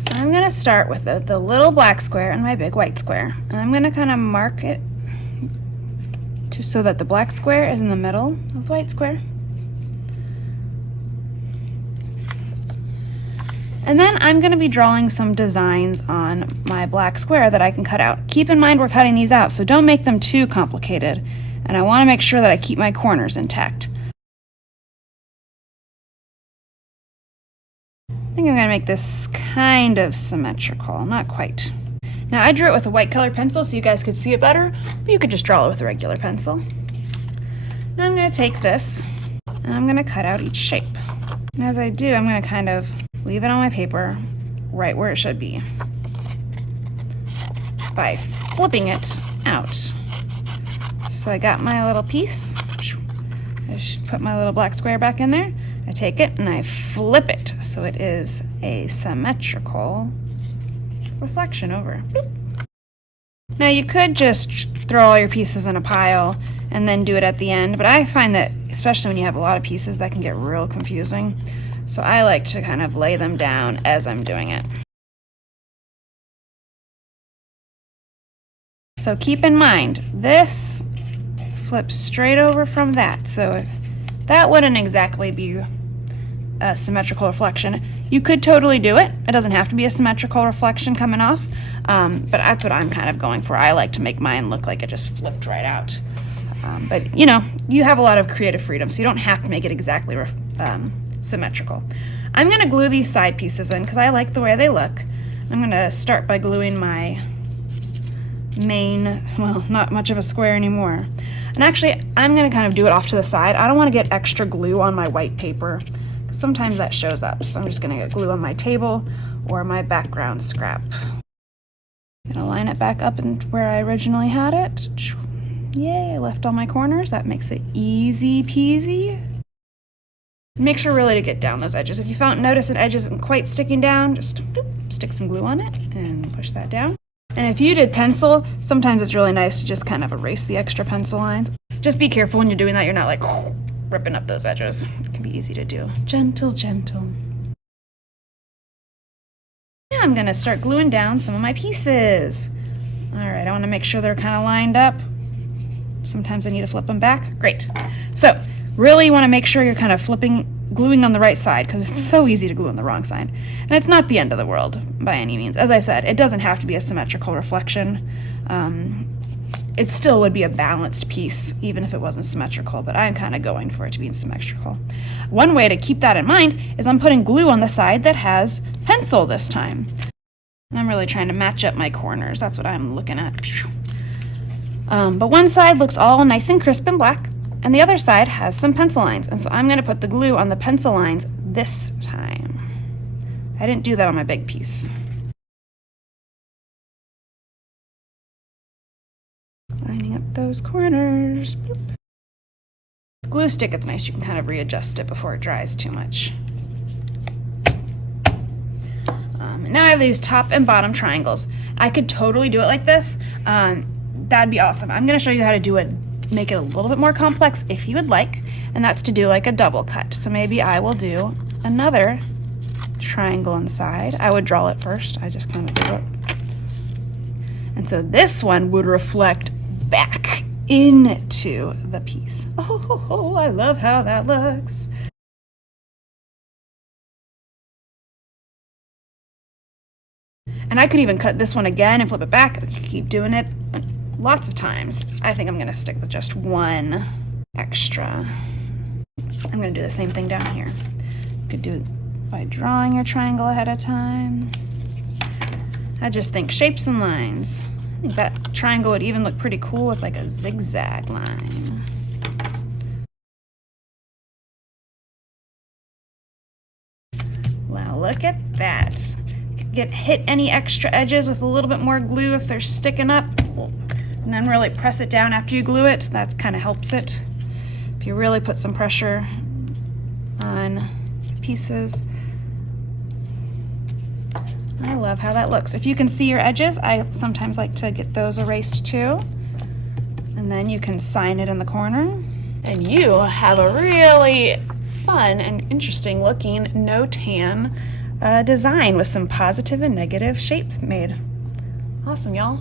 So I'm going to start with the little black square and my big white square. And I'm going to kind of mark it so that the black square is in the middle of the white square. And then I'm going to be drawing some designs on my black square that I can cut out. Keep in mind we're cutting these out, so don't make them too complicated. And I want to make sure that I keep my corners intact. I think I'm going to make this kind of symmetrical, not quite. Now I drew it with a white colored pencil so you guys could see it better, but you could just draw it with a regular pencil. Now I'm going to take this and I'm going to cut out each shape. And as I do, I'm going to kind of leave it on my paper right where it should be by flipping it out. So I got my little piece. I should put my little black square back in there. I take it and I flip it so it is a symmetrical reflection over. Boop. Now you could just throw all your pieces in a pile and then do it at the end, but I find that especially when you have a lot of pieces that can get real confusing. So I like to kind of lay them down as I'm doing it. So keep in mind, this flips straight over from that. So that wouldn't exactly be a symmetrical reflection. You could totally do it. It doesn't have to be a symmetrical reflection coming off, but that's what I'm kind of going for. I like to make mine look like it just flipped right out. But you know, you have a lot of creative freedom, so you don't have to make it exactly symmetrical. I'm going to glue these side pieces in because I like the way they look. I'm going to start by gluing my main, well, not much of a square anymore. And actually, I'm going to kind of do it off to the side. I don't want to get extra glue on my white paper because sometimes that shows up. So I'm just going to get glue on my table or my background scrap. I'm going to line it back up and where I originally had it. Yay, I left all my corners. That makes it easy peasy. Make sure really to get down those edges. If you notice an edge isn't quite sticking down, just stick some glue on it and push that down. And if you did pencil, sometimes it's really nice to just kind of erase the extra pencil lines. Just be careful when you're doing that, you're not like ripping up those edges. It can be easy to do. Gentle, gentle. Now I'm gonna start gluing down some of my pieces. All right, I wanna make sure they're kind of lined up. Sometimes I need to flip them back. Great. So really you wanna make sure you're kind of gluing on the right side because it's so easy to glue on the wrong side. And it's not the end of the world by any means. As I said, it doesn't have to be a symmetrical reflection. It still would be a balanced piece even if it wasn't symmetrical, but I'm kind of going for it to be symmetrical. One way to keep that in mind is I'm putting glue on the side that has pencil this time. And I'm really trying to match up my corners. That's what I'm looking at. But one side looks all nice and crisp and black, and the other side has some pencil lines. And so I'm going to put the glue on the pencil lines this time. I didn't do that on my big piece. Lining up those corners. Boop. With glue stick, it's nice. You can kind of readjust it before it dries too much. And now I have these top and bottom triangles. I could totally do it like this. That'd be awesome. I'm going to show you how to do it, make it a little bit more complex if you would like, and that's to do like a double cut. So maybe I will do another triangle inside. I would draw it first. I just kind of do it. And so this one would reflect back into the piece. Oh, I love how that looks. And I could even cut this one again and flip it back. I could keep doing it lots of times. I think I'm going to stick with just one extra. I'm going to do the same thing down here. You could do it by drawing your triangle ahead of time. I just think shapes and lines. I think that triangle would even look pretty cool with like a zigzag line. Wow, look at that. Hit any extra edges with a little bit more glue if they're sticking up, and then really press it down after you glue it. That kind of helps it. If you really put some pressure on the pieces. I love how that looks. If you can see your edges, I sometimes like to get those erased too. And then you can sign it in the corner. And you have a really fun and interesting looking Notan design with some positive and negative shapes made. Awesome, y'all.